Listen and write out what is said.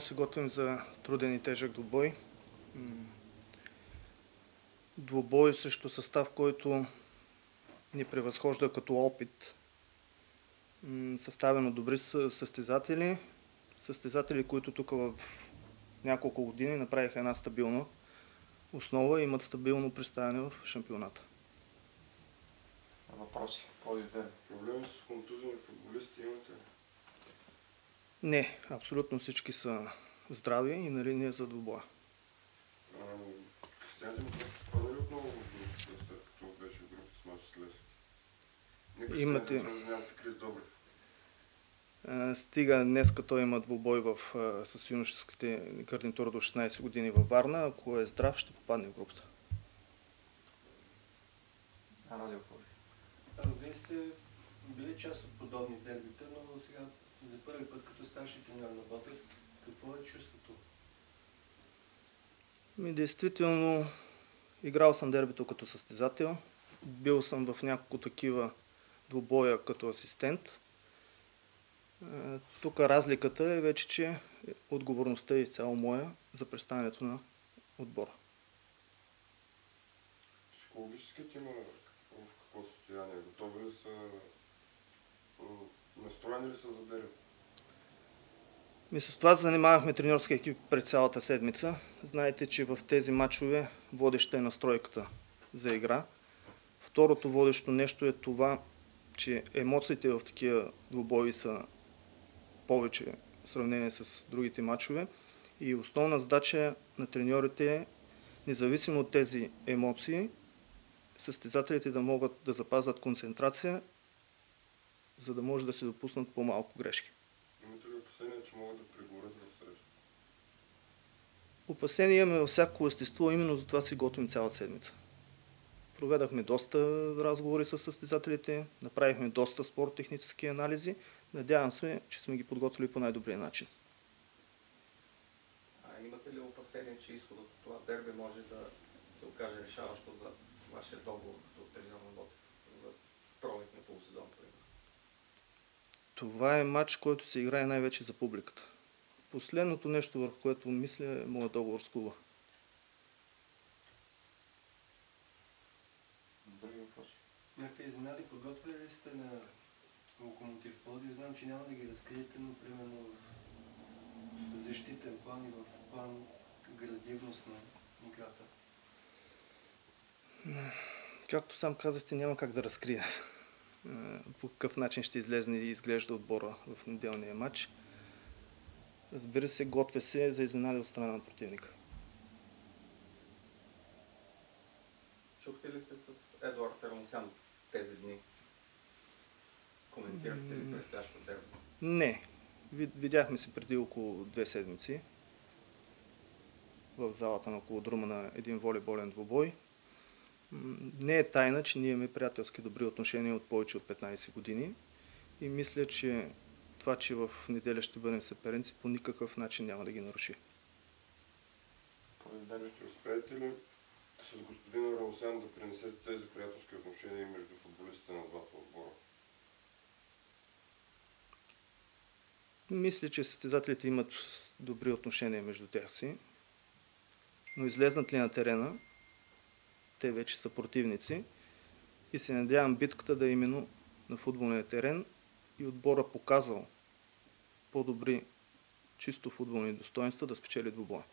Определено се готвим за труден и тежък двубой. Двубой срещу състав, който ни превъзхожда като опит. Съставен от добри състезатели, които тук в няколко години направиха една стабилна основа и имат стабилно представяне в шампионата. Въпроси? По-директен. Проблеми с контузени футболисти имате ли? Не, абсолютно всички са здрави и на линия за двубоя. Кристиан Димитров попада ли отново в групата, след като беше в групата с мач с Левски? Не Кристиан Димитров, няма се Крис Добрев. Стига днеска той има двубой с юношеските гарнитура до 16 години във Варна. Ако е здрав, ще попадне в групата. Вие сте били част от подобни дербита, но сега за първи път като старши треньор на Ботев, какво е чувството? Действително, играл съм дербито като състезател. Бил съм в няколко такива двубоя като асистент. Тук разликата е вече, че отговорността е изцяло моя за представянето на отбора. Психологически има в какво състояние? Готови ли са? Настроени ли са за дерби? С това занимавахме треньорския екип през цялата седмица. Знаете, че в тези матчове водеща е настройката за игра. Второто водещо нещо е това, че емоциите в такива двубои са повече в сравнение с другите матчове. И основна задача на треньорите е, независимо от тези емоции, състезателите да могат да запазят концентрация, за да може да се допуснат по-малко грешки. Имате ли опасения, че могат да прегорят в среща? Опасения имаме във всяко естество, именно за това си готвим цяла седмица. Проведахме доста разговори с състезателите, направихме доста спорттехнически анализи. Надявам се, че сме ги подготвили по най-добрия начин. Имате ли опасение, че изходът от това дерби може да се окаже решаващо за вашия договор като треньор на Ботев за пролет на полусезон? Това е матч, който се играе най-вече за публиката. Последното нещо, върху което мисля, е моят договор с клуба. Други въпроси? Някакви изненади подготвили ли сте на Локомотив Пловдив? Знам, че няма да ги разкриете, но примерно в защитен план и в план градивност на играта. Както сам казахте, няма как да разкрия по какъв начин ще излезне и изглежда отбора в неделния матч. Разбира се, готвя се за изненади от страна на противника. Чухте ли се с Едуард Ермосян тези дни? Коментирахте ли предстоящото дерби? Не. Видяхме се преди около 2 седмици в залата на околодрума на един волейболен двубой. Не е тайна, че ние имаме приятелски добри отношения от повече от 15 години и мисля, че това, че в неделя ще бъдем съперници, по никакъв начин няма да ги наруши. Ще успеете ли с господин Ермосян да пренесете тези приятелски отношения между футболистите на двата отбора? Мисля, че състезателите имат добри отношения между тях си, но излезнат ли на терена, те вече са противници и се надявам битката да е именно на футболния терен и отбора показал по-добри чисто футболни достоинства да спечели двубоя.